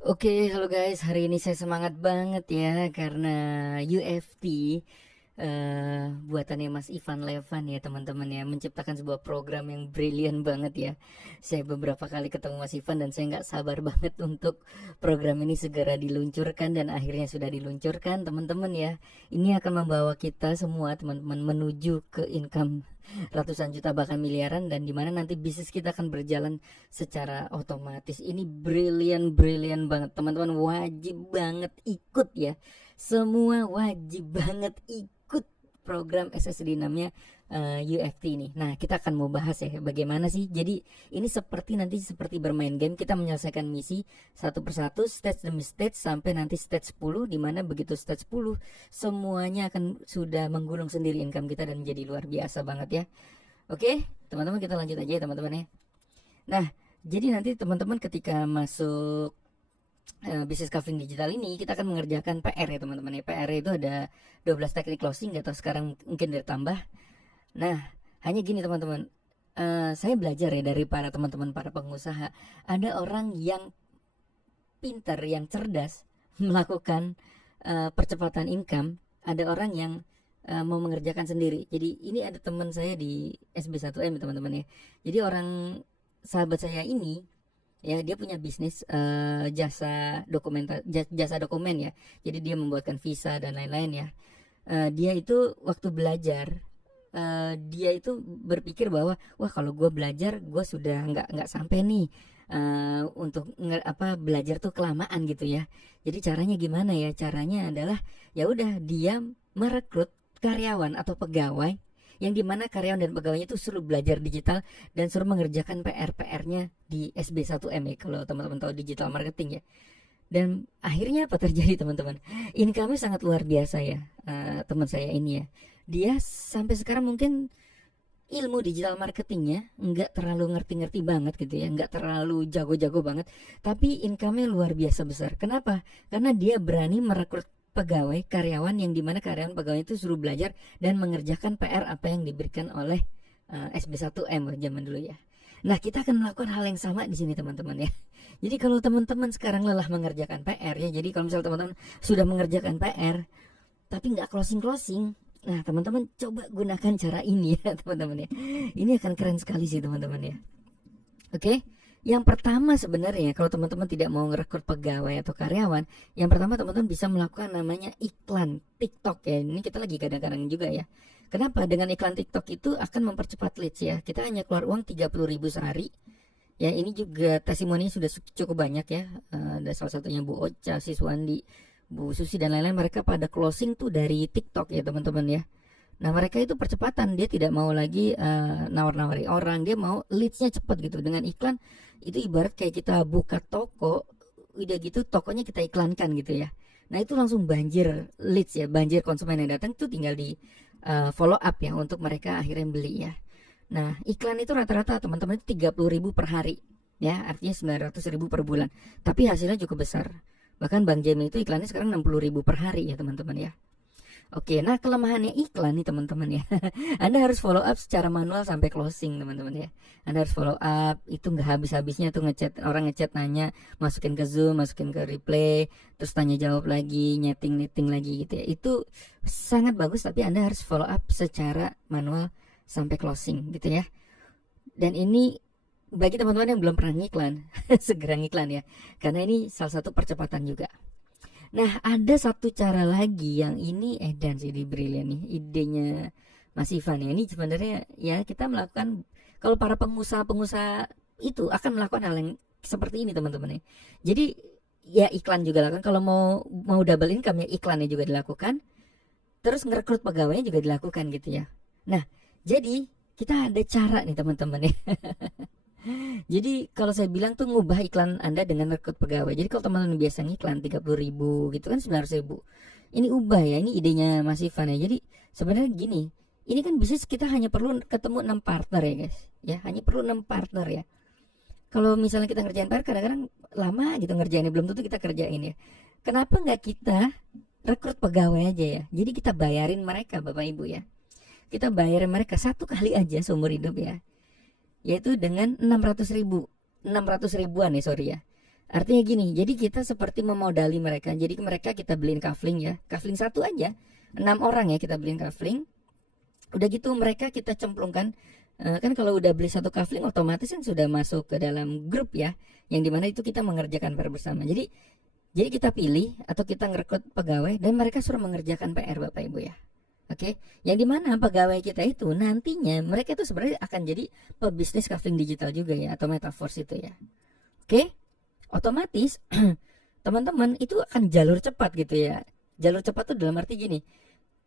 Oke, halo guys. Hari ini saya semangat banget ya karena UFT buatannya Mas Ivan Levan ya teman-teman ya menciptakan sebuah program yang brilian banget ya. Saya beberapa kali ketemu Mas Ivan dan saya nggak sabar banget untuk program ini segera diluncurkan dan akhirnya sudah diluncurkan teman-teman ya. Ini akan membawa kita semua teman-teman menuju ke income ratusan juta bahkan miliaran dan dimana nanti bisnis kita akan berjalan secara otomatis. Ini brilian banget teman-teman, wajib banget ikut ya, semua wajib banget ikut program SSD namanya UFT ini. Nah, kita akan mau bahas ya bagaimana sih. Jadi ini seperti bermain game, kita menyelesaikan misi satu persatu, stage demi stage sampai nanti stage 10, dimana begitu stage 10 semuanya akan sudah menggulung sendiri income kita dan menjadi luar biasa banget ya. Oke, teman-teman, kita lanjut aja ya teman-teman ya. Nah, jadi nanti teman-teman ketika masuk bisnis covering digital ini kita akan mengerjakan PR ya teman-teman ya. PR itu ada 12 teknik closing, atau sekarang mungkin ditambah. Nah, hanya gini teman-teman, saya belajar ya dari para teman-teman para pengusaha. Ada orang yang pintar, yang cerdas melakukan percepatan income. Ada orang yang mau mengerjakan sendiri. Jadi ini ada teman saya di SB1M teman-teman ya. Jadi sahabat saya ini ya, dia punya bisnis jasa dokumen ya. Jadi dia membuatkan visa dan lain-lain ya. Dia itu waktu belajar, dia itu berpikir bahwa wah, kalau gue belajar gue sudah nggak sampai nih, untuk belajar tuh kelamaan gitu ya. Jadi caranya gimana ya? Caranya adalah ya udah dia merekrut karyawan atau pegawai yang dimana karyawan dan pegawainya itu suruh belajar digital dan suruh mengerjakan PR-nya di SB1M ya, kalau teman-teman tahu digital marketing ya. Dan akhirnya apa terjadi teman-teman? Income-nya sangat luar biasa ya, teman saya ini ya. Dia sampai sekarang mungkin ilmu digital marketingnya nggak terlalu ngerti-ngerti banget gitu ya, nggak terlalu jago-jago banget, tapi income-nya luar biasa besar. Kenapa? Karena dia berani merekrut pegawai karyawan yang dimana karyawan pegawai itu suruh belajar dan mengerjakan PR apa yang diberikan oleh SB1M zaman dulu ya. Nah, kita akan melakukan hal yang sama di sini teman-teman ya. Jadi kalau teman-teman sekarang lelah mengerjakan PR ya, jadi kalau misalnya teman-teman sudah mengerjakan PR tapi nggak closing, nah teman-teman coba gunakan cara ini ya teman-teman ya. Ini akan keren sekali sih teman-teman ya. Oke, yang pertama sebenarnya kalau teman-teman tidak mau merekrut pegawai atau karyawan, yang pertama teman-teman bisa melakukan namanya iklan TikTok ya. Ini kita lagi kadang-kadang juga ya. Kenapa? Dengan iklan TikTok itu akan mempercepat leads ya. Kita hanya keluar uang 30.000 sehari. Ya, ini juga testimoni sudah cukup banyak ya. Ada salah satunya Bu Ocha, Siswandi, Bu Susi dan lain-lain, mereka pada closing tuh dari TikTok ya teman-teman ya. Nah, mereka itu percepatan, dia tidak mau lagi nawar-nawari orang, dia mau leadsnya cepat gitu. Dengan iklan itu ibarat kayak kita buka toko, udah gitu tokonya kita iklankan gitu ya. Nah, itu langsung banjir leads ya, banjir konsumen yang datang, tuh tinggal di follow up ya untuk mereka akhirnya beli ya. Nah, iklan itu rata-rata teman-teman itu 30.000 per hari ya, artinya 900.000 per bulan. Tapi hasilnya cukup besar. Bahkan Bang Jamie itu iklannya sekarang 60.000 per hari ya teman-teman ya. Oke, nah kelemahannya iklan nih teman-teman ya. Anda harus follow up secara manual sampai closing teman-teman ya. Anda harus follow up, itu nggak habis-habisnya tuh ngechat nanya, masukin ke Zoom, masukin ke replay, terus tanya jawab lagi, nyeting lagi gitu ya. Itu sangat bagus, tapi Anda harus follow up secara manual sampai closing gitu ya. Dan ini bagi teman-teman yang belum pernah ngiklan, segera ngiklan ya. Karena ini salah satu percepatan juga. Nah, ada satu cara lagi yang ini edan sih di Brilliant nih, idenya Mas Ivan ya. Ini sebenarnya ya kita melakukan, kalau para pengusaha-pengusaha itu akan melakukan hal yang seperti ini teman-teman ya. Jadi ya iklan juga lakukan, kalau mau double income ya iklannya juga dilakukan. Terus ngerekrut pegawainya juga dilakukan gitu ya. Nah, jadi kita ada cara nih teman-teman ya. Jadi kalau saya bilang tuh ngubah iklan Anda dengan rekrut pegawai. Jadi kalau teman-teman biasa ngiklan 30.000 gitu kan 900.000, ini ubah ya, ini idenya Mas Ivan ya. Jadi sebenarnya gini, ini kan bisnis kita hanya perlu ketemu 6 partner ya guys ya, hanya perlu 6 partner ya. Kalau misalnya kita ngerjain PR kadang-kadang lama gitu ngerjainnya, belum tentu kita kerjain ya. Kenapa nggak kita rekrut pegawai aja ya? Jadi kita bayarin mereka Bapak Ibu ya. Kita bayarin mereka satu kali aja seumur hidup ya, yaitu dengan 600 ribuan ya, sorry ya. Artinya gini, jadi kita seperti memodali mereka. Jadi mereka kita beliin kafling ya, kafling satu aja, 6 orang ya kita beliin kafling. Udah gitu mereka kita cemplungkan. Kan kalau udah beli satu kafling otomatis kan sudah masuk ke dalam grup ya, yang dimana itu kita mengerjakan PR bersama. Jadi kita pilih atau kita ngerekrut pegawai dan mereka suruh mengerjakan PR Bapak Ibu ya. Oke, yang dimana pegawai kita itu nantinya mereka itu sebenarnya akan jadi pebisnis kafling digital juga ya, atau metaverse itu ya. Oke, otomatis teman-teman itu akan jalur cepat gitu ya. Jalur cepat tuh dalam arti gini,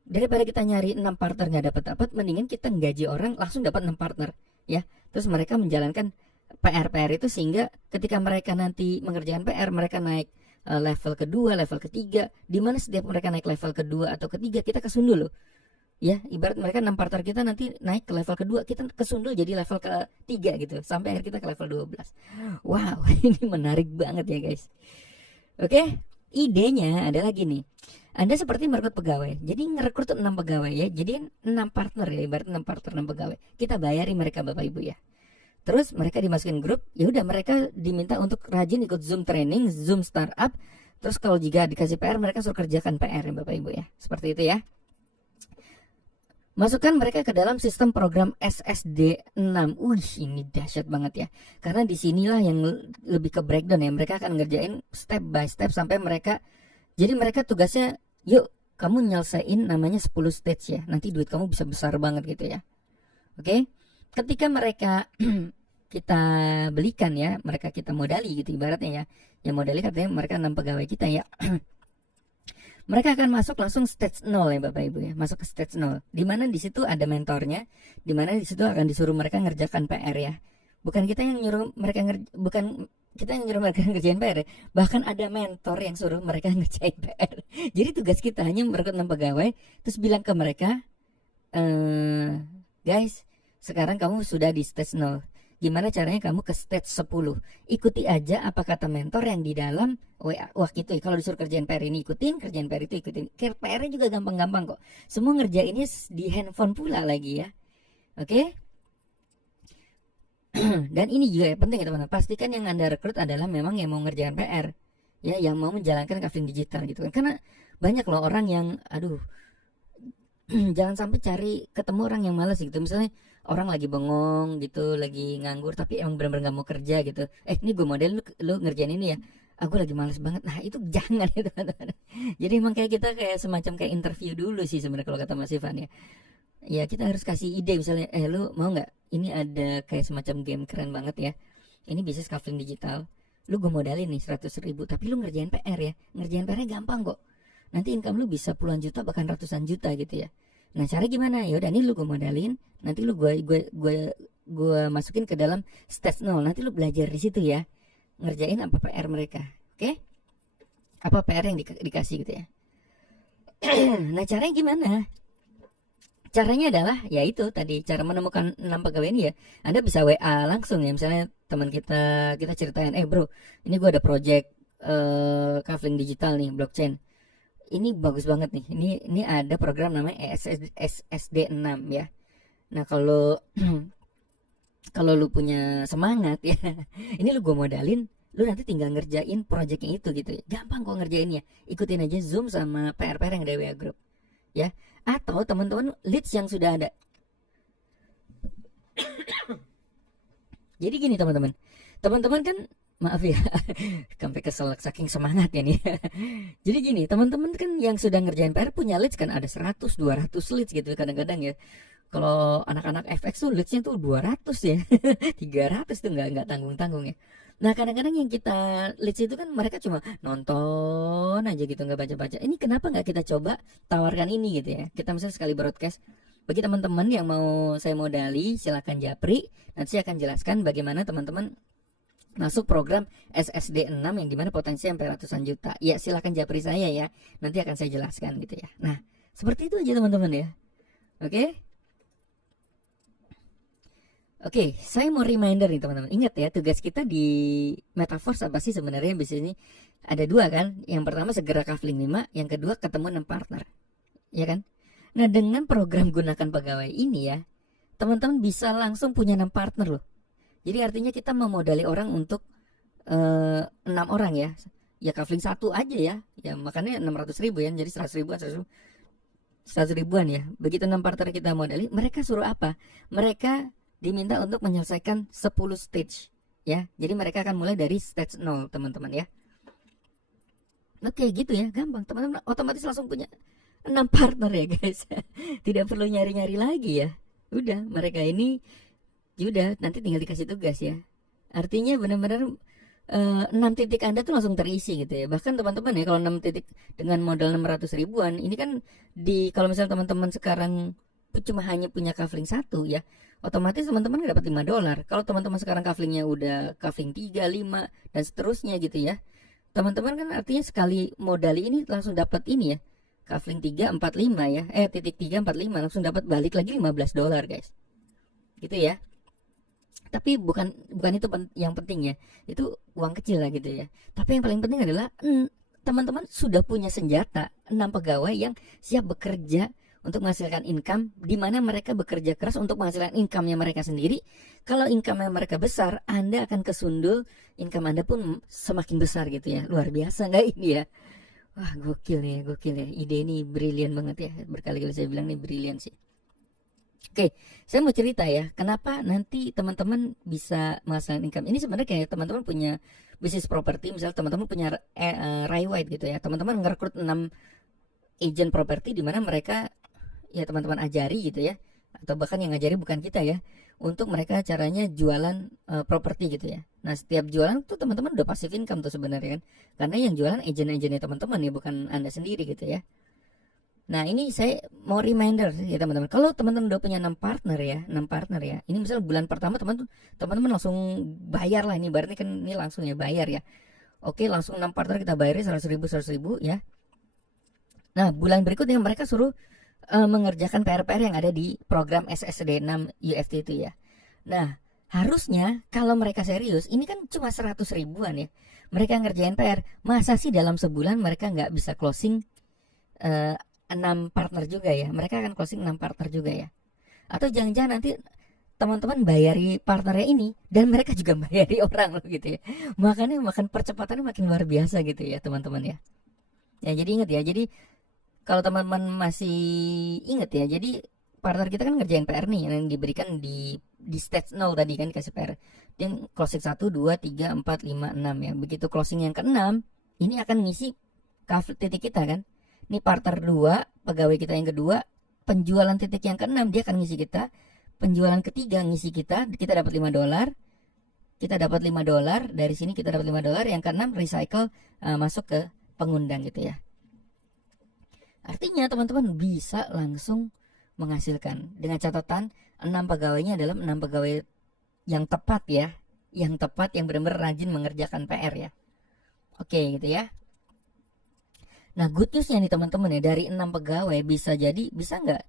daripada kita nyari 6 partner nggak dapat, mendingan kita gaji orang langsung dapat 6 partner ya. Terus mereka menjalankan PR itu sehingga ketika mereka nanti mengerjakan PR mereka naik level kedua, level ketiga, dimana setiap mereka naik level kedua atau ketiga kita kesundul loh. Ya, ibarat mereka 6 partner kita nanti naik ke level kedua, kita kesundul jadi level ketiga gitu, sampai akhir kita ke level 12. Wow, ini menarik banget ya guys. Oke, idenya adalah gini. Anda seperti merekrut pegawai. Jadi ngerekrut 6 pegawai ya. Jadi 6 partner ya, ibarat 6 partner 6 pegawai. Kita bayari mereka Bapak Ibu ya. Terus mereka dimasukin grup, ya udah mereka diminta untuk rajin ikut Zoom training, Zoom startup. Terus kalau jika dikasih PR mereka suruh kerjakan PR ya Bapak Ibu ya. Seperti itu ya. Masukkan mereka ke dalam sistem program SSD6. Ini dahsyat banget ya. Karena disinilah yang lebih ke breakdown ya. Mereka akan ngerjain step by step sampai mereka. Jadi mereka tugasnya, yuk kamu nyelesain namanya 10 stage ya. Nanti duit kamu bisa besar banget gitu ya. Oke. Ketika mereka kita belikan ya, mereka kita modali gitu ibaratnya ya. Yang modali katanya mereka 6 pegawai kita ya. Mereka akan masuk langsung stage 0 ya Bapak Ibu ya, masuk ke stage 0. Dimana di situ ada mentornya, dimana di situ akan disuruh mereka ngerjakan PR ya. Bukan kita yang nyuruh mereka bukan kita yang nyuruh mereka ngerjain PR ya. Bahkan ada mentor yang suruh mereka ngerjain PR. Jadi tugas kita hanya merekrut 6 pegawai, terus bilang ke mereka, guys, sekarang kamu sudah di stage 0. Gimana caranya kamu ke stage 10? Ikuti aja apa kata mentor yang di dalam WA. Wah gitu ya, kalau disuruh kerjain PR ini ikutin, kerjain PR itu ikutin. PR-nya juga gampang-gampang kok. Semua ngerjainnya di handphone pula lagi ya. Oke? Dan ini juga ya, penting ya teman-teman. Pastikan yang Anda rekrut adalah memang yang mau ngerjain PR. Ya, yang mau menjalankan kafling digital gitu kan. Karena banyak loh orang yang jangan sampai cari ketemu orang yang malas gitu. Misalnya orang lagi bengong gitu, lagi nganggur tapi emang benar-benar nggak mau kerja gitu. Ini gue model lu ngerjain ini ya. Aku lagi males banget. Nah itu jangan ya teman-teman. Jadi emang kayak kita kayak semacam kayak interview dulu sih sebenarnya kalau kata Mas Ivan ya. Ya kita harus kasih ide misalnya, lu mau nggak? Ini ada kayak semacam game keren banget ya. Ini bisnis kafling digital. Lu gue modalin nih 100.000 tapi lu ngerjain PR ya. Ngerjain PR-nya gampang kok. Nanti income lu bisa puluhan juta bahkan ratusan juta gitu ya. Nah cara gimana? Ya udah nih lu gue modalin, nanti lu gue masukin ke dalam stage 0. Nanti lu belajar di situ ya, ngerjain apa PR mereka, oke? Apa PR yang dikasih gitu ya. Nah caranya gimana? Caranya adalah ya itu tadi, cara menemukan 6 pegawai ini ya. Anda bisa WA langsung ya, misalnya teman kita ceritain, bro, ini gue ada project kafling digital nih, blockchain. Ini bagus banget nih. Ini ada program namanya SSD6 ya. Nah, kalau kalau lu punya semangat ya, ini lu gue modalin, lu nanti tinggal ngerjain projectnya itu gitu ya. Gampang kok ngerjainnya. Ikutin aja Zoom sama PR-PR yang ada WA group. Ya. Atau teman-teman leads yang sudah ada. Jadi gini teman-teman. Teman-teman kan maaf ya, sampai kesel saking semangat ya nih. Jadi gini, teman-teman kan yang sudah ngerjain PR punya leads kan ada 100, 200 leads gitu kadang-kadang ya. Kalau anak-anak FX tuh leadsnya tuh 200 ya, 300 tuh nggak tanggung-tanggung ya. Nah kadang-kadang yang kita leads itu kan mereka cuma nonton aja gitu, nggak baca-baca. Ini kenapa nggak kita coba tawarkan ini gitu ya? Kita misalnya sekali broadcast. Bagi teman-teman yang mau saya modali, silakan japri. Nanti saya akan jelaskan bagaimana teman-teman masuk program SSD6 yang dimana potensi sampai ratusan juta. Ya silahkan japri saya ya, nanti akan saya jelaskan gitu ya. Nah seperti itu aja teman-teman ya. Oke, saya mau reminder nih teman-teman. Ingat ya, tugas kita di Metaverse apa sih sebenarnya bisnis ini? Ada 2 kan. Yang pertama segera kafling 5, yang kedua ketemu 6 partner. Ya kan? Nah dengan program gunakan pegawai ini ya, teman-teman bisa langsung punya 6 partner loh. Jadi artinya kita memodali orang untuk 6 6 orang ya. Ya kafling satu aja ya. Ya makanya 600.000 ya. Jadi 100 ribuan ya. Begitu 6 partner kita modali, mereka suruh apa? Mereka diminta untuk menyelesaikan 10 stage ya. Jadi mereka akan mulai dari stage 0 teman-teman ya. Oke gitu ya, gampang. Teman-teman otomatis langsung punya 6 partner ya guys. Tidak perlu nyari-nyari lagi ya. Udah, mereka ini udah nanti tinggal dikasih tugas ya. Artinya benar-benar 6 titik Anda tuh langsung terisi gitu ya. Bahkan teman-teman ya, kalau 6 titik dengan modal 600 ribuan, ini kan kalau misalnya teman-teman sekarang cuma hanya punya kafling 1 ya, otomatis teman-teman dapat $5. Kalau teman-teman sekarang kaflingnya udah kafling 3, 5 dan seterusnya gitu ya, teman-teman kan artinya sekali modali ini langsung dapat ini ya, kafling 3, 4, 5 ya, titik 3, 4, 5 langsung dapat balik lagi $15 guys. Gitu ya. Tapi bukan itu yang penting ya. Itu uang kecil lah gitu ya. Tapi yang paling penting adalah teman-teman sudah punya senjata, 6 pegawai yang siap bekerja untuk menghasilkan income, di mana mereka bekerja keras untuk menghasilkan income-nya mereka sendiri. Kalau income-nya mereka besar, Anda akan kesundul, income Anda pun semakin besar gitu ya. Luar biasa nggak ini ya? Wah, gokil ya. Ide ini brilian banget ya. Berkali-kali saya bilang nih brilian sih. Oke, saya mau cerita ya, kenapa nanti teman-teman bisa menghasilkan income. Ini sebenarnya kayak teman-teman punya bisnis properti, misalnya teman-teman punya Ray White gitu ya. Teman-teman ngerekrut 6 agent properti di mana mereka ya teman-teman ajari gitu ya. Atau bahkan yang ngajari bukan kita ya. Untuk mereka caranya jualan properti gitu ya. Nah, setiap jualan tuh teman-teman udah passive income tuh sebenarnya kan. Karena yang jualan agent-agentnya teman-teman ya, bukan Anda sendiri gitu ya. Nah, ini saya mau reminder ya teman-teman. Kalau teman-teman udah punya 6 partner ya. Ini misalnya bulan pertama teman-teman langsung bayar lah, ini berarti kan ini langsung ya bayar ya. Oke, langsung 6 partner kita bayarin 100 ribu ya. Nah, bulan berikutnya mereka suruh mengerjakan PR-PR yang ada di program SSD 6 UFT itu ya. Nah, harusnya kalau mereka serius, ini kan cuma 100 ribuan ya. Mereka ngerjain PR. Masa sih dalam sebulan mereka nggak bisa closing 6 partner juga ya. Mereka akan closing 6 partner juga ya. Atau jangan-jangan nanti teman-teman bayari partnernya ini dan mereka juga bayari orang loh gitu ya. Makanya makan percepatannya makin luar biasa gitu ya teman-teman ya. Ya jadi ingat ya. Jadi kalau teman-teman masih ingat ya. Jadi partner kita kan ngerjain PR nih yang diberikan di stage 0 tadi kan dikasih PR. Dia closing 1, 2, 3, 4, 5, 6 ya. Begitu closing yang ke-6, ini akan ngisi titik kita kan. Ini partner 2, pegawai kita yang kedua, penjualan titik yang ke-6 dia akan ngisi kita. Penjualan ketiga ngisi kita dapat $5. Kita dapat $5, dari sini kita dapat $5, yang ke-6 recycle masuk ke pengundang gitu ya. Artinya teman-teman bisa langsung menghasilkan dengan catatan 6 pegawainya adalah 6 pegawai yang tepat ya. Yang tepat, yang benar-benar rajin mengerjakan PR ya. Oke gitu ya. Nah, good newsnya nih teman-teman ya, dari 6 pegawai bisa nggak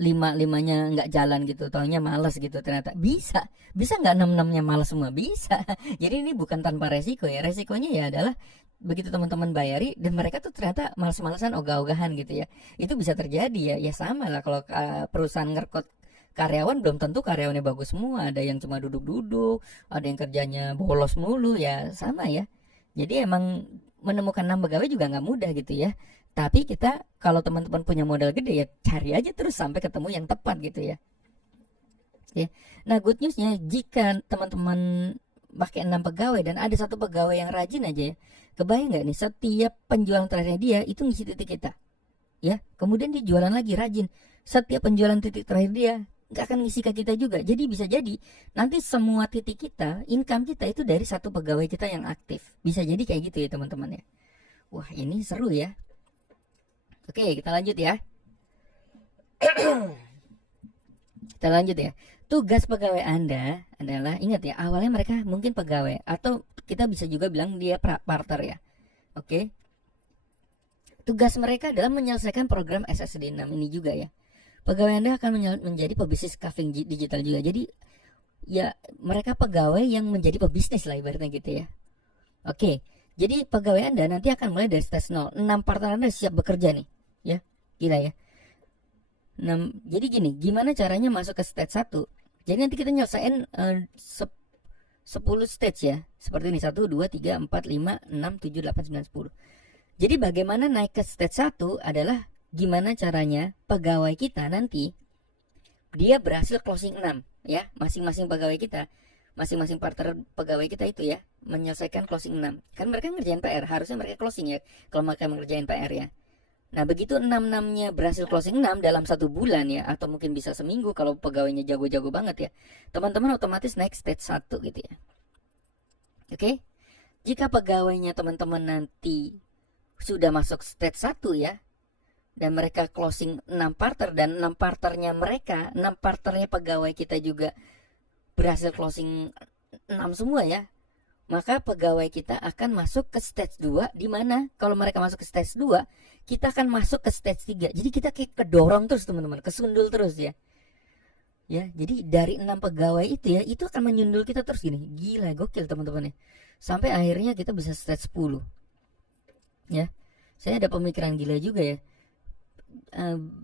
5-5-nya nggak jalan gitu, taunya malas gitu. Ternyata bisa nggak 6-6-nya malas semua? Bisa. Jadi ini bukan tanpa resiko ya. Resikonya ya adalah begitu teman-teman bayari dan mereka tuh ternyata malas-malasan, ogah-ogahan gitu ya. Itu bisa terjadi ya. Ya sama lah kalau perusahaan ngerekrut karyawan, belum tentu karyawannya bagus semua. Ada yang cuma duduk-duduk, ada yang kerjanya bolos mulu ya, sama ya. Jadi emang menemukan 6 pegawai juga nggak mudah gitu ya. Tapi kita kalau teman-teman punya modal gede ya cari aja terus sampai ketemu yang tepat gitu ya. Oke. Nah, good newsnya jika teman-teman pakai 6 pegawai dan ada 1 pegawai yang rajin aja ya, kebayang nggak nih setiap penjualan terakhirnya dia itu ngisi titik kita ya, kemudian dia jualan lagi rajin, setiap penjualan titik terakhir dia nggak akan ngisi ke kita juga. Jadi bisa jadi nanti semua titik kita, income kita itu dari 1 pegawai kita yang aktif. Bisa jadi kayak gitu ya teman-teman ya. Wah, ini seru ya. Oke, kita lanjut ya. Kita lanjut ya. Tugas pegawai Anda adalah, ingat ya, awalnya mereka mungkin pegawai atau kita bisa juga bilang dia partner ya. Oke. Tugas mereka adalah menyelesaikan program SSD 6 ini juga ya. Pegawai Anda akan menjadi pebisnis kafling digital juga. Jadi ya mereka pegawai yang menjadi pebisnis lah ibaratnya gitu ya. Oke. Jadi pegawai Anda nanti akan mulai dari stage 0. 6 partner Anda siap bekerja nih. Ya, gila ya. 6. Jadi gini, gimana caranya masuk ke stage 1? Jadi nanti kita nyelesain 10 stage ya. Seperti ini 1, 2, 3, 4, 5, 6, 7, 8, 9, 10. Jadi bagaimana naik ke stage 1 adalah gimana caranya pegawai kita nanti dia berhasil closing 6 ya. Masing-masing pegawai kita, masing-masing partner pegawai kita itu ya menyelesaikan closing 6. Kan mereka ngerjain PR, harusnya mereka closing ya kalau mereka mengerjain PR ya. Nah begitu 6-6-nya berhasil closing 6 dalam 1 bulan ya, atau mungkin bisa seminggu kalau pegawainya jago-jago banget ya, teman-teman otomatis naik stage 1 gitu ya. Oke, jika pegawainya teman-teman nanti sudah masuk stage 1 ya, dan mereka closing 6 partner, dan 6 partnernya mereka, 6 partnernya pegawai kita juga berhasil closing 6 semua ya, maka pegawai kita akan masuk ke stage 2, di mana kalau mereka masuk ke stage 2, kita akan masuk ke stage 3. Jadi kita kayak kedorong terus teman-teman, kesundul terus ya. Ya, jadi dari 6 pegawai itu ya, itu akan menyundul kita terus gini. Gila, gokil teman-teman ya. Sampai akhirnya kita bisa stage 10. Ya. Saya ada pemikiran gila juga ya.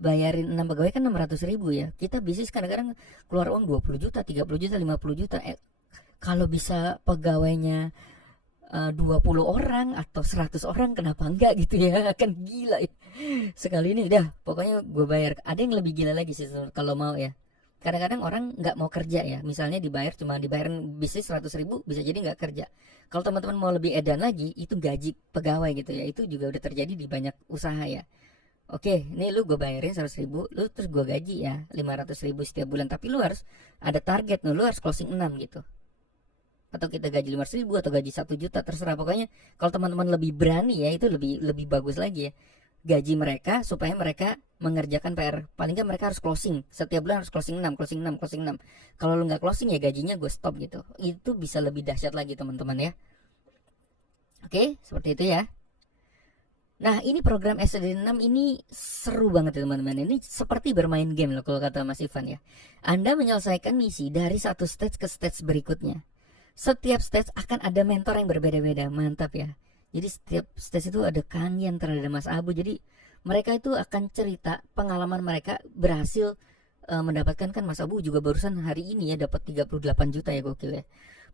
Bayarin 6 pegawai kan 600.000 ya. Kita bisnis kadang-kadang keluar uang 20 juta, 30 juta, 50 juta. Kalau bisa pegawainya 20 orang atau 100 orang, kenapa enggak gitu ya. Kan gila ya. Sekali ini udah pokoknya gue bayar. Ada yang lebih gila lagi sih kalau mau ya. Kadang-kadang orang nggak mau kerja ya. Misalnya cuma dibayarin bisnis 100.000, bisa jadi nggak kerja. Kalau teman-teman mau lebih edan lagi, itu gaji pegawai gitu ya. Itu juga udah terjadi di banyak usaha ya. Oke, nih lu gue bayarin 100.000, lu terus gue gaji ya 500.000 setiap bulan. Tapi lu harus ada target, lu harus closing 6 gitu. Atau kita gaji 500.000 atau gaji 1 juta, terserah. Pokoknya kalau teman-teman lebih berani ya, itu lebih bagus lagi ya, gaji mereka supaya mereka mengerjakan PR. Paling nggak mereka harus closing setiap bulan, harus closing 6. Kalau lu nggak closing ya gajinya gue stop gitu. Itu bisa lebih dahsyat lagi teman-teman ya. Oke, seperti itu ya. Nah ini program SD6 ini seru banget ya teman-teman. Ini seperti bermain game loh kalau kata Mas Ivan ya. Anda menyelesaikan misi dari satu stage ke stage berikutnya. Setiap stage akan ada mentor yang berbeda-beda. Mantap ya. Jadi setiap stage itu ada Kang Yan, ada Mas Abu. Jadi mereka itu akan cerita pengalaman mereka berhasil mendapatkan, kan Mas Abu juga barusan hari ini ya dapat 38 juta ya, gokil ya.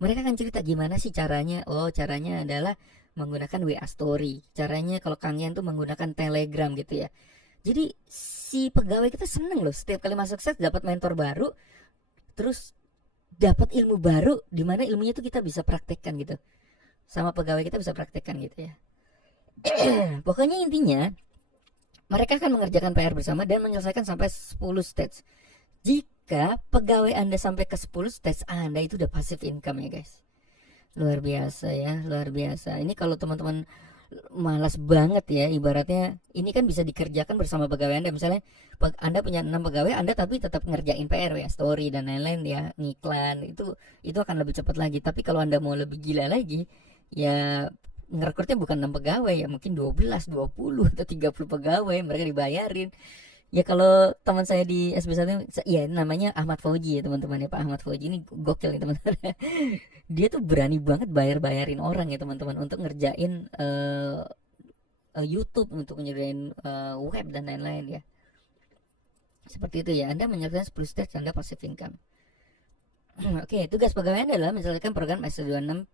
Mereka akan cerita gimana sih caranya. Oh caranya adalah menggunakan WA Story. Caranya kalau Kang Yan tuh menggunakan Telegram gitu ya. Jadi si pegawai kita seneng loh setiap kali masuk stage dapat mentor baru, terus dapat ilmu baru, dimana ilmunya tuh kita bisa praktekkan gitu. Sama pegawai kita bisa praktekkan gitu ya. Pokoknya intinya mereka akan mengerjakan PR bersama dan menyelesaikan sampai 10 stage. Jika pegawai Anda sampai ke 10 stage, Anda itu udah passive income ya guys. Luar biasa ya, luar biasa. Ini kalau teman-teman malas banget ya, ibaratnya ini kan bisa dikerjakan bersama pegawai Anda. Misalnya Anda punya 6 pegawai Anda tapi tetap ngerjain PR ya, story dan lain-lain ya, ngiklan, itu akan lebih cepat lagi. Tapi kalau Anda mau lebih gila lagi ya, ngerekrutnya bukan 6 pegawai ya, mungkin 12, 20 atau 30 pegawai, mereka dibayarin. Ya kalau teman saya di SB1 ya namanya Ahmad Fauji ya teman-teman ya, Pak Ahmad Fauji ini gokil nih teman-teman. Dia tuh berani banget bayarin orang ya teman-teman untuk ngerjain YouTube, untuk ngerjain web dan lain-lain ya. Seperti itu ya, Anda menyelesaikan 10 stage, Anda passive income. Oke, tugas pegawai Anda adalah menyelesaikan program S26.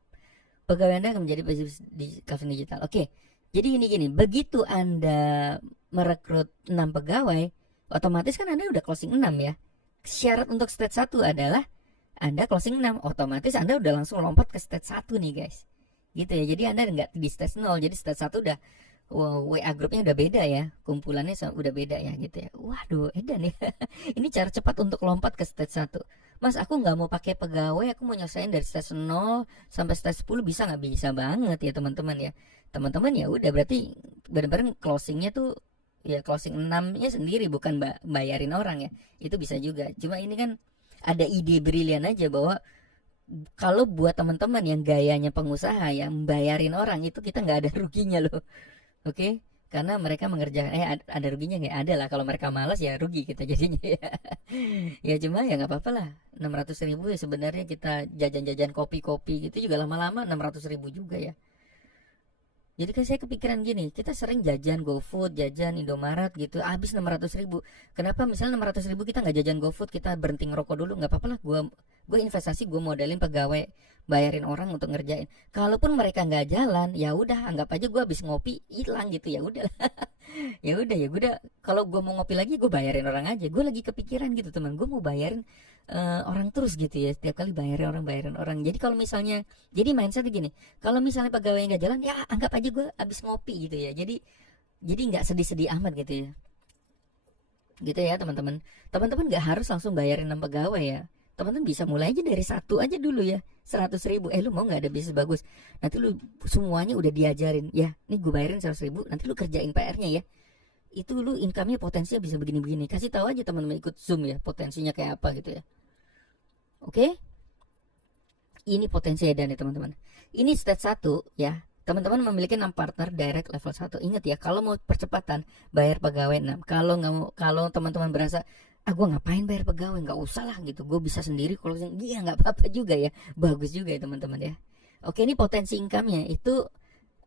Pegawai Anda akan menjadi pasif di Calvin Digital. Oke. Jadi gini, begitu Anda merekrut 6 pegawai, otomatis kan Anda udah closing 6 ya. Syarat untuk stage 1 adalah Anda closing 6, otomatis Anda udah langsung lompat ke stage 1 nih guys. Gitu ya. Jadi Anda nggak di stage 0, jadi stage 1 udah WA grupnya udah beda ya, kumpulannya udah beda ya gitu ya. Waduh, edan ya. Ini cara cepat untuk lompat ke stage 1. Mas, aku nggak mau pakai pegawai, aku mau nyelesain dari stage 0 sampai stage 10, bisa nggak? Bisa banget ya teman-teman ya. Teman-teman ya udah berarti benar-benar closingnya tuh ya closing 6-nya sendiri, bukan bayarin orang ya. Itu bisa juga. Cuma ini kan ada ide brilian aja bahwa kalau buat teman-teman yang gayanya pengusaha yang bayarin orang, itu kita nggak ada ruginya loh. Oke, karena mereka mengerjakan ada ruginya nggak? Ada lah, kalau mereka malas ya rugi kita jadinya ya. Ya cuma ya nggak apa-apa lah, 600.000 ya sebenarnya kita jajan-jajan kopi-kopi gitu juga lama-lama 600.000 juga ya. Jadi kan saya kepikiran gini, kita sering jajan GoFood, jajan Indomaret gitu, habis 600.000. Kenapa misalnya 600.000 kita nggak jajan GoFood, kita berhenti ngerokok dulu, nggak apa-apa lah, gue gue investasi, gue modalin pegawai, bayarin orang untuk ngerjain. Kalaupun mereka nggak jalan, ya udah anggap aja gue habis ngopi hilang gitu, ya udah. Ya udah, ya gue udah, kalau gue mau ngopi lagi gue bayarin orang aja. Gue lagi kepikiran gitu teman, gue mau bayarin orang terus gitu ya, setiap kali bayarin orang. Jadi kalau misalnya, jadi mindsetnya gini, kalau misalnya pegawai nggak jalan, ya anggap aja gue habis ngopi gitu ya. Jadi nggak sedih-sedih amat gitu ya. Gitu ya teman-teman. Teman-teman nggak harus langsung bayarin 6 pegawai ya. Teman-teman bisa mulai aja dari satu aja dulu ya, 100.000. Lu mau nggak ada bisnis bagus, nanti lu semuanya udah diajarin ya, nih gue bayarin 100.000, nanti lu kerjain PR-nya ya, itu lu income-nya potensinya bisa begini-begini. Kasih tahu aja teman-teman, ikut zoom ya, potensinya kayak apa gitu ya. Oke, ini potensi edan ya teman-teman. Ini stage 1 ya. Teman-teman memiliki 6 partner direct level 1. Ingat ya, kalau mau percepatan bayar pegawai 6. Kalau nggak mau, kalau teman-teman berasa gue ngapain bayar pegawai, nggak usah lah gitu, gue bisa sendiri, kalau dia nggak apa-apa juga ya, bagus juga ya teman-teman ya. Oke, ini potensi income-nya itu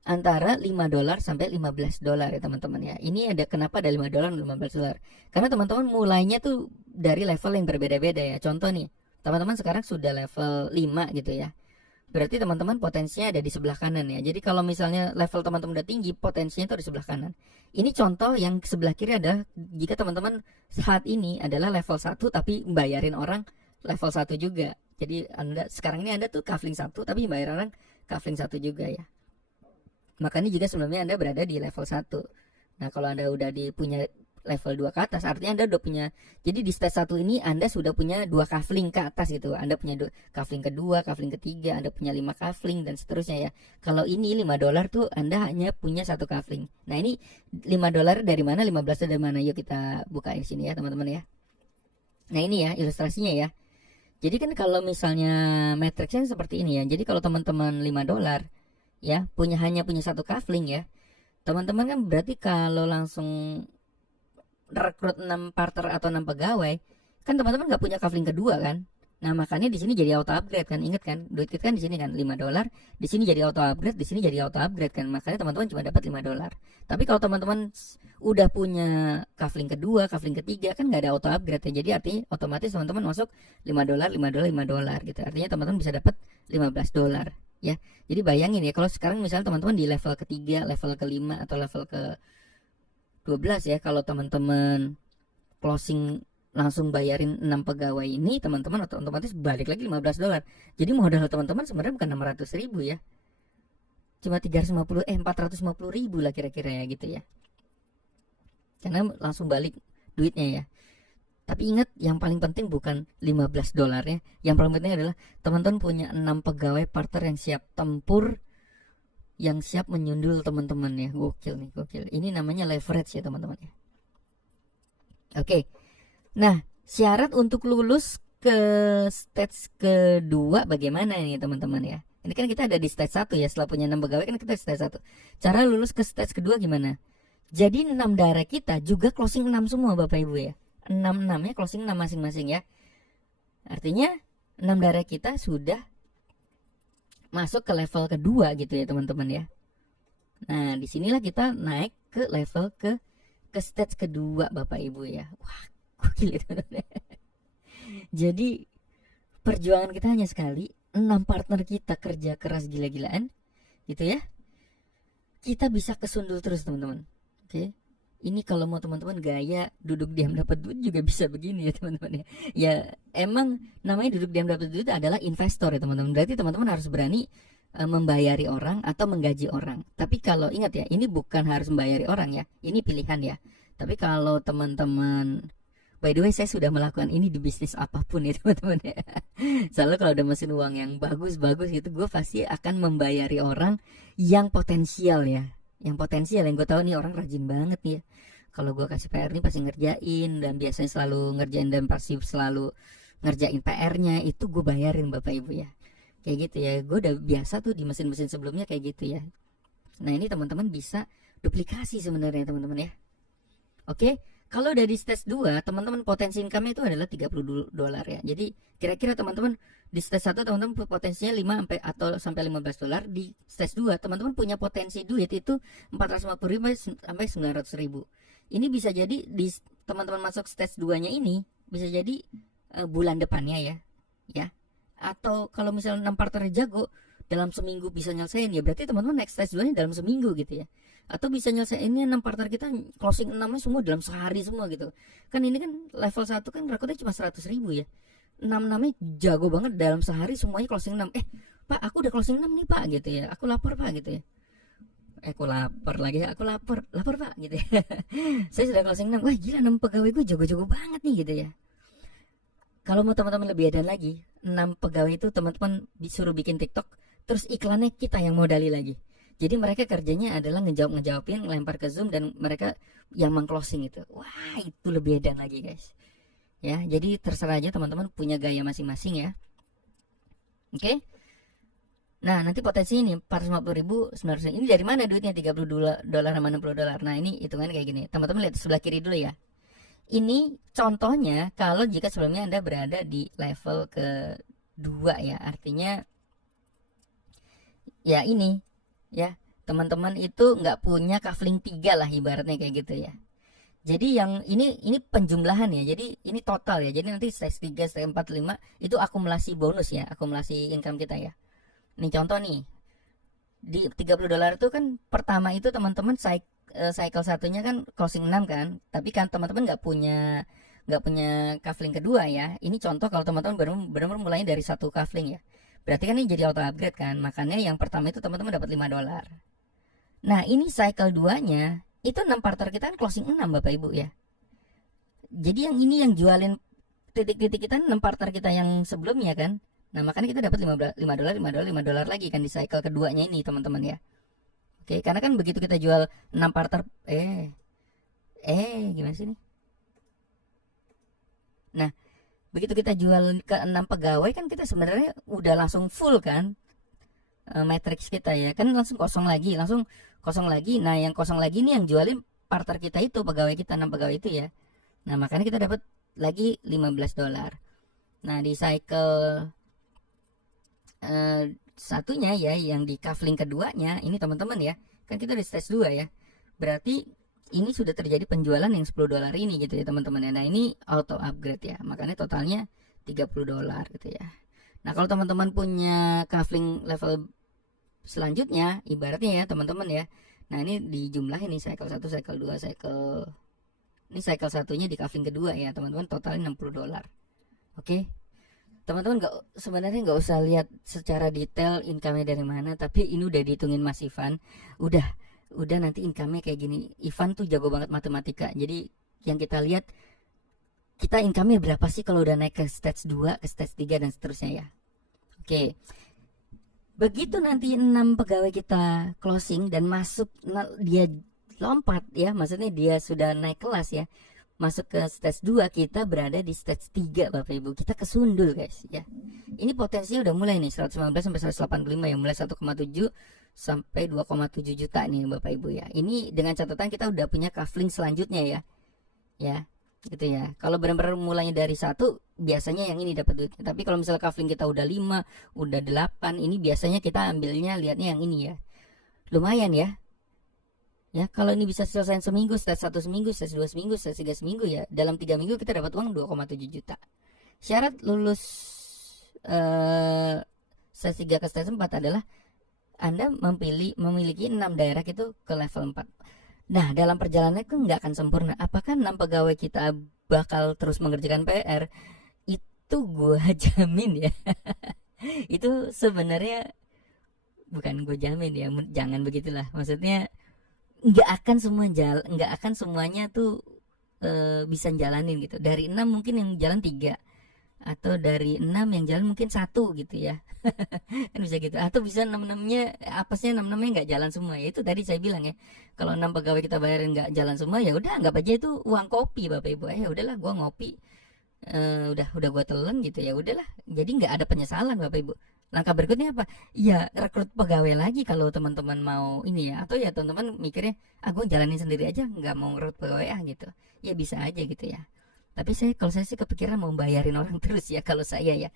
antara $5 sampai $15 ya teman-teman ya. Ini ada kenapa ada $5 dan $15? Karena teman-teman mulainya tuh dari level yang berbeda-beda ya. Contoh nih, teman-teman sekarang sudah level 5 gitu ya. Berarti teman-teman potensinya ada di sebelah kanan ya. Jadi kalau misalnya level teman-teman udah tinggi, potensinya itu di sebelah kanan. Ini contoh, yang sebelah kiri adalah jika teman-teman saat ini adalah level 1 tapi bayarin orang level 1 juga. Jadi Anda sekarang ini Anda tuh kafling 1 tapi bayar orang kafling 1 juga ya. Makanya juga sebelumnya Anda berada di level 1. Nah, kalau Anda udah punya level 2 ke atas, artinya Anda udah punya, jadi di stage 1 ini Anda sudah punya 2 kafling ke atas gitu. Anda punya kafling kedua, kafling ketiga, Anda punya 5 kafling dan seterusnya ya. Kalau ini $5 tuh Anda hanya punya 1 kafling. Nah, ini $5 dari mana, 15 dari mana? Yuk kita buka di sini ya teman-teman ya. Nah, ini ya ilustrasinya ya. Jadi kan kalau misalnya matriksnya seperti ini ya. Jadi kalau teman-teman $5 ya hanya punya 1 kafling ya, teman-teman kan berarti kalau langsung rekrut 6 partner atau 6 pegawai, kan teman-teman nggak punya kafling kedua kan. Nah, makanya di sini jadi auto upgrade kan. Ingat kan, duit kita kan di sini kan $5, di sini jadi auto upgrade, di sini jadi auto upgrade kan. Makanya teman-teman cuma dapat $5. Tapi kalau teman-teman udah punya kafling kedua, kafling ketiga, kan nggak ada auto upgrade ya. Jadi artinya otomatis teman-teman masuk $5, $5 gitu. Artinya teman-teman bisa dapat $15 ya. Jadi bayangin ya, kalau sekarang misalnya teman-teman di level ketiga, level kelima atau level ke 12 ya, kalau teman-teman closing langsung bayarin 6 pegawai ini, teman-teman otomatis balik lagi $15. Jadi modal teman-teman sebenarnya bukan 600.000 ya, cuma 450.000 lah kira-kira ya gitu ya, karena langsung balik duitnya ya. Tapi ingat, yang paling penting bukan $15 ya. Yang paling penting adalah teman-teman punya 6 pegawai partner yang siap tempur, yang siap menyundul teman-teman ya. Gokil nih, gokil. Ini namanya leverage ya teman-teman ya. Oke. Nah, syarat untuk lulus ke stage kedua bagaimana ini teman-teman ya. Ini kan kita ada di stage 1 ya, setelah punya 6 pegawai kan kita di stage 1. Cara lulus ke stage kedua gimana? Jadi 6 darah kita juga closing 6 semua Bapak Ibu ya. 6 ya, closing 6 masing-masing ya. Artinya 6 darah kita sudah masuk ke level kedua gitu ya teman-teman ya. Nah, disinilah kita naik ke level ke stage kedua Bapak Ibu ya. Wah, gokil itu. Jadi perjuangan kita hanya sekali, 6 partner kita kerja keras gila-gilaan gitu ya, kita bisa kesundul terus teman-teman. Oke. Ini kalau mau teman-teman gaya duduk diam dapat duit juga bisa begini ya teman-teman ya. Ya emang namanya duduk diam dapat duit adalah investor ya teman-teman. Berarti teman-teman harus berani membayari orang atau menggaji orang. Tapi kalau ingat ya, ini bukan harus membayari orang ya, ini pilihan ya. Tapi kalau teman-teman, by the way saya sudah melakukan ini di bisnis apapun ya teman-teman ya. Selalu kalau ada mesin uang yang bagus-bagus gitu, gue pasti akan membayari orang yang potensial ya. Yang potensial, yang gue tahu nih orang rajin banget nih ya. Kalau gue kasih PR nih pasti ngerjain, dan biasanya selalu ngerjain dan pasti selalu ngerjain PR-nya, itu gue bayarin Bapak Ibu ya. Kayak gitu ya, gue udah biasa tuh di mesin-mesin sebelumnya kayak gitu ya. Nah, ini teman-teman bisa duplikasi sebenarnya teman-teman ya. Oke, kalau udah di stage 2, teman-teman potensi income itu adalah $30 ya. Jadi kira-kira teman-teman di stage 1 teman-teman potensinya 5 sampai $15. Di stage 2 teman-teman punya potensi duit itu 450.000 sampai 900.000. Ini bisa jadi di teman-teman masuk stage 2-nya ini bisa jadi bulan depannya ya. Ya. Atau kalau misalnya 6 partner jago dalam seminggu bisa nyelesain, ya berarti teman-teman next stage 2 nya dalam seminggu gitu ya. Atau bisa nyelesainnya 6 partner kita closing 6 nya semua dalam sehari semua gitu. Kan ini kan level 1 kan rekodnya cuma 100.000 ya. 6 nya jago banget dalam sehari semuanya closing 6. Pak, aku udah closing 6 nih Pak gitu ya. Aku lapar Pak gitu ya. Aku lapar lagi, aku lapar Pak gitu ya. Saya sudah closing 6. Wah gila, 6 pegawai gue jago-jago banget nih gitu ya. Kalau mau teman-teman lebih edan lagi, 6 pegawai itu teman-teman disuruh bikin TikTok, terus iklannya kita yang modali lagi. Jadi mereka kerjanya adalah ngejawabin, ngelempar ke Zoom, dan mereka yang meng-closing itu. Wah, itu lebih edan lagi guys. Ya, jadi terserah aja teman-teman punya gaya masing-masing ya. Oke. Nah, nanti potensi ini 450.000, 900. Ini dari mana duitnya? 30 dolar sama 60 dolar. Nah, ini hitungannya kayak gini. Teman-teman lihat sebelah kiri dulu ya. Ini contohnya kalau jika sebelumnya Anda berada di level kedua ya. Artinya ya ini ya, teman-teman itu nggak punya kafling 3 lah ibaratnya kayak gitu ya. Jadi yang ini penjumlahan ya. Jadi ini total ya. Jadi nanti stage 3, stage 4, 5 itu akumulasi bonus ya, akumulasi income kita ya. Ini contoh nih. Di 30 dolar itu kan pertama itu teman-teman cycle satunya kan closing 6 kan. Tapi kan teman-teman nggak punya kafling kedua ya. Ini contoh kalau teman-teman benar-benar mulainya dari satu kafling ya. Berarti kan ini jadi auto upgrade kan. Makanya yang pertama itu teman-teman dapat 5 dolar. Nah, ini cycle 2-nya itu 6 partner kita kan closing 6 Bapak Ibu ya. Jadi yang ini yang jualin titik-titik kita 6 partner kita yang sebelumnya kan. Nah, makanya kita dapat 5 dolar, 5 dolar, 5 dolar lagi kan di cycle keduanya ini teman-teman ya. Oke, karena kan begitu kita jual 6 partner gimana sih ini? Nah, begitu kita jual ke 6 pegawai kan kita sebenarnya udah langsung full kan matrix kita ya. Kan langsung kosong lagi. Nah, yang kosong lagi ini yang jualin partner kita itu, pegawai kita 6 pegawai itu ya. Nah, makanya kita dapat lagi 15 dolar. Nah, di cycle satunya ya, yang di kafling keduanya ini teman-teman ya, kan kita di stage 2 ya, berarti ini sudah terjadi penjualan yang 10 dolar ini gitu ya teman-teman ya. Nah, ini auto upgrade ya, makanya totalnya 30 dolar gitu ya. Nah, kalau teman-teman punya kafling level selanjutnya ibaratnya ya teman-teman ya, nah ini dijumlahin nih cycle 1, cycle 2, ini cycle satunya di kafling kedua ya teman-teman, totalnya 60 dolar. Oke. Teman-teman sebenarnya nggak usah lihat secara detail income-nya dari mana, tapi ini udah dihitungin Mas Ivan. Udah nanti income-nya kayak gini. Ivan tuh jago banget matematika. Jadi yang kita lihat, kita income-nya berapa sih kalau udah naik ke stage 2, ke stage 3 dan seterusnya ya. Oke. Begitu nanti 6 pegawai kita closing dan masuk, dia lompat ya, maksudnya dia sudah naik kelas ya, masuk ke stage 2, kita berada di stage 3 Bapak Ibu. Kita kesundul guys ya. Ini potensinya udah mulai nih 115 sampai 185 yang mulai 1,7 sampai 2,7 juta nih Bapak Ibu ya. Ini dengan catatan kita udah punya kafling selanjutnya ya. Ya, gitu ya. Kalau benar-benar mulainya dari 1, biasanya yang ini dapat duitnya. Tapi kalau misalnya kafling kita udah 5, udah 8, ini biasanya kita ambilnya lihatnya yang ini ya. Lumayan ya. Ya, kalau ini bisa selesai seminggu, stage 1 seminggu, stage 2 seminggu, stage 3 seminggu ya, dalam 3 minggu kita dapat uang 2,7 juta. Syarat lulus stage 3 ke stage 4 adalah Anda memiliki 6 daerah itu ke level 4. Nah, dalam perjalanan itu nggak akan sempurna. Apakah 6 pegawai kita bakal terus mengerjakan PR? Itu gue jamin ya. Itu sebenarnya bukan gue jamin ya, jangan begitulah. Maksudnya nggak akan semuanya tuh bisa jalanin gitu. Dari 6 mungkin yang jalan 3, atau dari 6 yang jalan mungkin 1 gitu ya. Kan bisa gitu. Atau bisa 6-6-nya apesnya 6-6-nya nggak jalan semua. Ya itu tadi saya bilang ya, kalau 6 pegawai kita bayarin nggak jalan semua, ya udah anggap aja itu uang kopi Bapak Ibu. Udahlah gua ngopi, udah gua telan gitu ya, udahlah. Jadi nggak ada penyesalan Bapak Ibu. Langkah berikutnya apa? Ya rekrut pegawai lagi kalau teman-teman mau ini ya. Atau ya teman-teman mikirnya, gue jalanin sendiri aja, nggak mau rekrut pegawai gitu. Ya bisa aja gitu ya. Tapi kalau saya sih kepikiran mau bayarin orang terus ya kalau saya ya.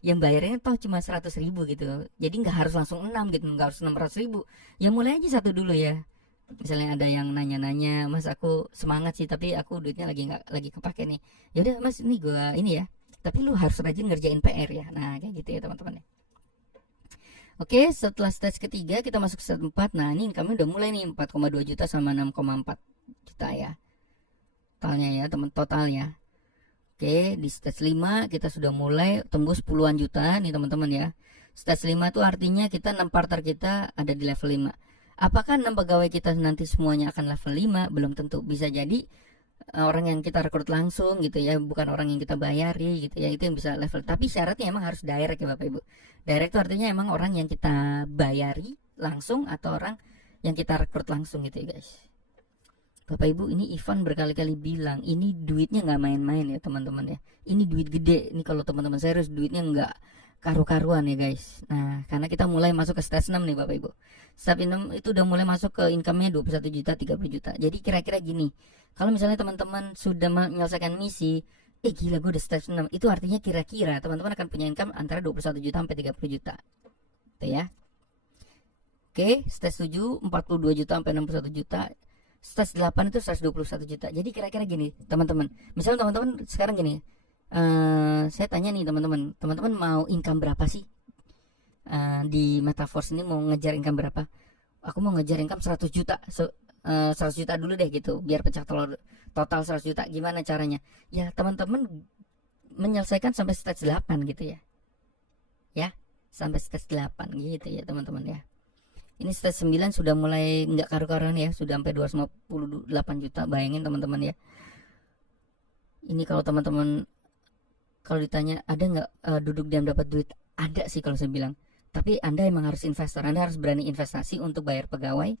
Yang bayarnya toh cuma 100.000 gitu. Jadi nggak harus langsung 6 gitu, nggak harus 600.000. Ya mulai aja 1 dulu ya. Misalnya ada yang nanya-nanya, Mas aku semangat sih tapi aku duitnya lagi kepake nih. Ya udah Mas, ini gue ini ya, tapi lu harus rajin ngerjain PR ya. Nah kayak gitu ya teman-teman ya. Oke, setelah stage ketiga kita masuk ke stage 4. Nah ini kami udah mulai nih 4,2 juta sama 6,4 juta ya totalnya ya totalnya. Oke, di stage 5 kita sudah mulai tembus puluhan juta nih teman-teman ya. Stage 5 itu artinya kita 6 partner kita ada di level 5. Apakah 6 pegawai kita nanti semuanya akan level 5? Belum tentu. Bisa jadi orang yang kita rekrut langsung gitu ya, bukan orang yang kita bayari gitu ya, itu yang bisa level. Tapi syaratnya emang harus direct ya Bapak Ibu. Direct itu artinya emang orang yang kita bayari langsung atau orang yang kita rekrut langsung gitu ya guys. Bapak Ibu, ini Ivan berkali-kali bilang ini duitnya nggak main-main ya teman-teman ya. Ini duit gede. Ini kalau teman-teman serius duitnya nggak karu-karuan ya guys. Nah karena kita mulai masuk ke stage 6 nih Bapak Ibu. Stage 6 itu udah mulai masuk ke income-nya 21 juta, 30 juta. Jadi kira-kira gini, kalau misalnya teman-teman sudah menyelesaikan misi, gila gue udah stage 6, itu artinya kira-kira teman-teman akan punya income antara 21 juta sampai 30 juta itu ya. Oke, stage 7 42 juta sampai 61 juta. Stage 8 itu 121 juta. Jadi kira-kira gini teman-teman, misalnya teman-teman sekarang gini, saya tanya nih teman-teman, teman-teman mau income berapa sih di Metaforce ini, mau ngejar income berapa? Aku mau ngejar income 100 juta 100 juta dulu deh gitu, biar pecah telur total 100 juta. Gimana caranya? Ya teman-teman menyelesaikan sampai stage 8 gitu ya. Ya, sampai stage 8 gitu ya teman-teman ya. Ini stage 9 sudah mulai nggak karu-karuan ya, sudah sampai 258 juta. Bayangin teman-teman ya. Ini kalau teman-teman kalau ditanya ada nggak duduk diam dapat duit, ada sih kalau saya bilang. Tapi Anda emang harus investor, Anda harus berani investasi untuk bayar pegawai.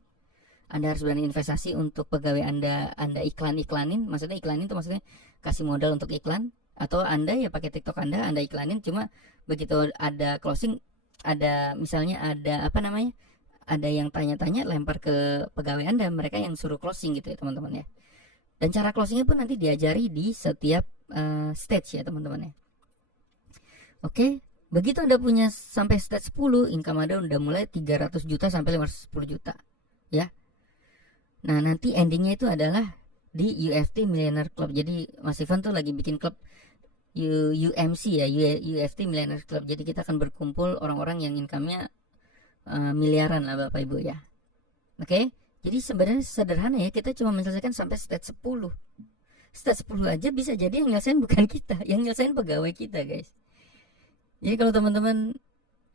Anda harus berani investasi untuk pegawai Anda iklan-iklanin. Maksudnya iklanin itu maksudnya kasih modal untuk iklan. Atau Anda ya pakai TikTok Anda iklanin, cuma begitu ada closing, ada misalnya ada apa namanya, ada yang tanya-tanya, lempar ke pegawai Anda, mereka yang suruh closing gitu ya teman-teman ya. Dan cara closingnya pun nanti diajari di setiap stage ya teman-teman ya. Oke, begitu Anda punya sampai stage 10, income Anda udah mulai 300 juta sampai 510 juta ya. Nah nanti endingnya itu adalah di UFT Millionaire Club. Jadi Mas Ivan tuh lagi bikin klub UMC ya, UFT Millionaire Club. Jadi kita akan berkumpul orang-orang yang income-nya miliaran lah Bapak Ibu ya. Oke, jadi sebenarnya sederhana ya, kita cuma menyelesaikan sampai stage 10. Stage 10 aja bisa jadi yang nyelesain bukan kita, yang nyelesain pegawai kita guys. Jadi kalau teman-teman,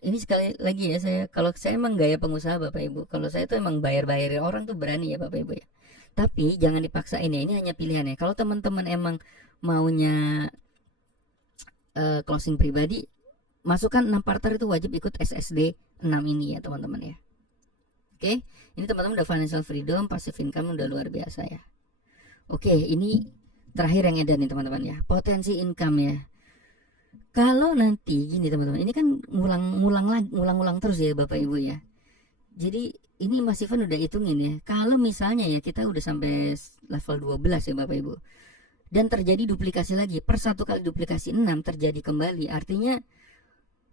ini sekali lagi ya, kalau saya emang gaya pengusaha Bapak Ibu. Kalau saya tuh emang bayar-bayarin orang tuh berani ya Bapak Ibu ya. Tapi jangan dipaksain ya, ini hanya pilihan ya. Kalau teman-teman emang maunya closing pribadi, masukkan 6 partner itu wajib ikut SSD 6 ini ya teman-teman ya. Oke, ini teman-teman udah financial freedom, passive income udah luar biasa ya. Oke, ini terakhir yang edan nih teman-teman ya, potensi income ya. Kalau nanti gini teman-teman, ini kan ngulang terus ya Bapak Ibu ya. Jadi ini Mas Ivan udah hitungin ya, kalau misalnya ya kita udah sampai level 12 ya Bapak Ibu, dan terjadi duplikasi lagi, per satu kali duplikasi 6 terjadi kembali, artinya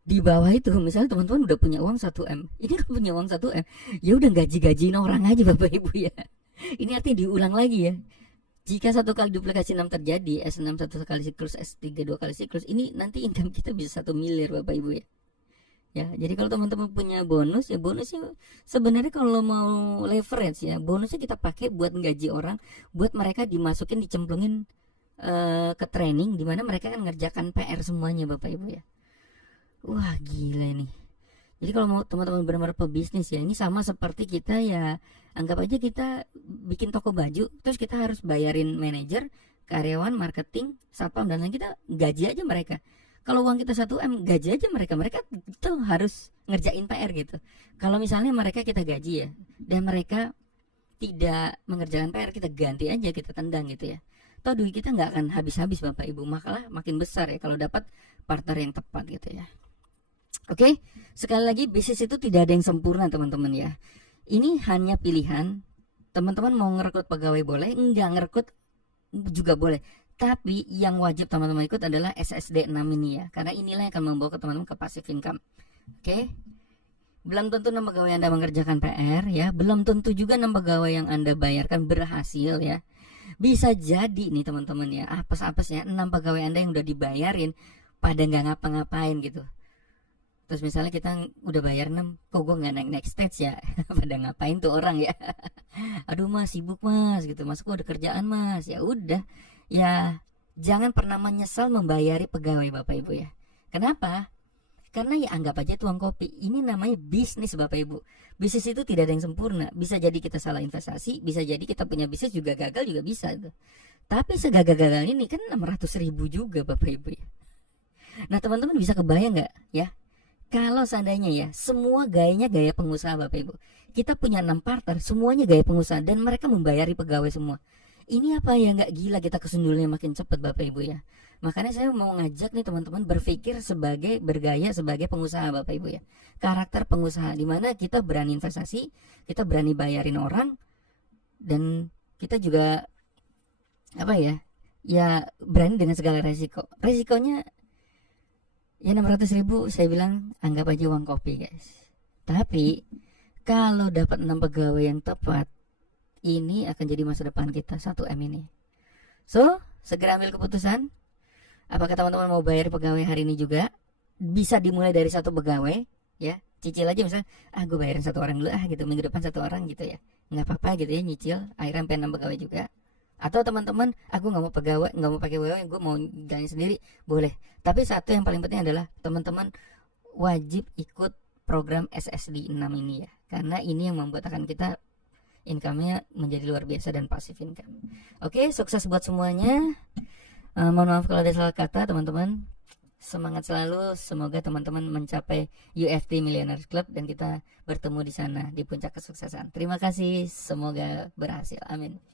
di bawah itu misalnya teman-teman udah punya uang 1M, ini kan punya uang 1M, ya udah gaji-gajiin orang aja Bapak Ibu ya. Ini artinya diulang lagi ya. Jika satu kali duplikasi 6 terjadi, S6 satu kali siklus, S3 2 kali siklus, ini nanti income kita bisa 1 miliar Bapak Ibu ya. Ya, jadi kalau teman-teman punya bonus ya, bonusnya sebenarnya kalau mau leverage ya, bonusnya kita pakai buat nggaji orang, buat mereka dimasukin, dicemplungin ke training, dimana mereka kan ngerjakan PR semuanya Bapak Ibu ya. Wah gila nih. Jadi kalau mau teman-teman benar-benar pebisnis ya, ini sama seperti kita ya, anggap aja kita bikin toko baju, terus kita harus bayarin manajer, karyawan, marketing, satpam, dan lain, kita gaji aja mereka. Kalau uang kita 1M, gaji aja mereka tuh harus ngerjain PR gitu. Kalau misalnya mereka kita gaji ya, dan mereka tidak mengerjakan PR, kita ganti aja, kita tendang gitu ya. Toh duit kita nggak akan habis-habis Bapak Ibu, malah makin besar ya kalau dapat partner yang tepat gitu ya. Oke, sekali lagi bisnis itu tidak ada yang sempurna teman-teman ya. Ini hanya pilihan. Teman-teman mau ngerekrut pegawai boleh, enggak ngerekrut juga boleh. Tapi yang wajib teman-teman ikut adalah SSD 6 ini ya, karena inilah yang akan membawa ke teman-teman ke passive income. Oke. Belum tentu 6 pegawai Anda mengerjakan PR ya, belum tentu juga 6 pegawai yang Anda bayarkan berhasil ya. Bisa jadi nih teman-teman ya, apes-apes ya, 6 pegawai Anda yang udah dibayarin pada nggak ngapa-ngapain gitu. Terus misalnya kita udah bayar 6, kok gue nggak naik next stage ya? Pada ngapain tuh orang ya? Aduh mas, sibuk mas gitu, mas kok ada kerjaan mas. Ya udah, ya jangan pernah menyesal membayari pegawai bapak ibu ya. Kenapa? Karena ya anggap aja tuang kopi, ini namanya bisnis bapak ibu. Bisnis itu tidak ada yang sempurna. Bisa jadi kita salah investasi, bisa jadi kita punya bisnis juga gagal juga bisa tuh. Tapi segagal-gagal ini kan 600.000 juga bapak ibu ya. Nah teman-teman bisa kebayang nggak ya, kalau seandainya ya semua gayanya gaya pengusaha bapak ibu, kita punya 6 partner semuanya gaya pengusaha dan mereka membayari pegawai semua. Ini apa ya, nggak gila kita kesundulnya makin cepat bapak ibu ya. Makanya saya mau ngajak nih teman-teman berpikir bergaya sebagai pengusaha bapak ibu ya. Karakter pengusaha di mana kita berani investasi, kita berani bayarin orang, dan kita juga apa ya, ya berani dengan segala resiko. Resikonya ya 600.000 saya bilang anggap aja uang kopi guys. Tapi kalau dapat 6 pegawai yang tepat, ini akan jadi masa depan kita 1M ini. So segera ambil keputusan. Apakah teman-teman mau bayar pegawai hari ini juga? Bisa dimulai dari 1 pegawai ya. Cicil aja misalnya, gue bayarin 1 orang dulu gitu, minggu depan 1 orang gitu ya. Nggak apa-apa gitu ya, nyicil akhirnya sampai 6 pegawai juga. Atau teman-teman, aku nggak mau pegawai, nggak mau pakai WW, gue mau jalan sendiri, boleh. Tapi satu yang paling penting adalah teman-teman wajib ikut program SSD 6 ini ya. Karena ini yang membuat akan kita income-nya menjadi luar biasa dan passive income. Oke, sukses buat semuanya. Mohon maaf kalau ada salah kata teman-teman. Semangat selalu, semoga teman-teman mencapai UFT Millionaires Club dan kita bertemu di sana di puncak kesuksesan. Terima kasih, semoga berhasil. Amin.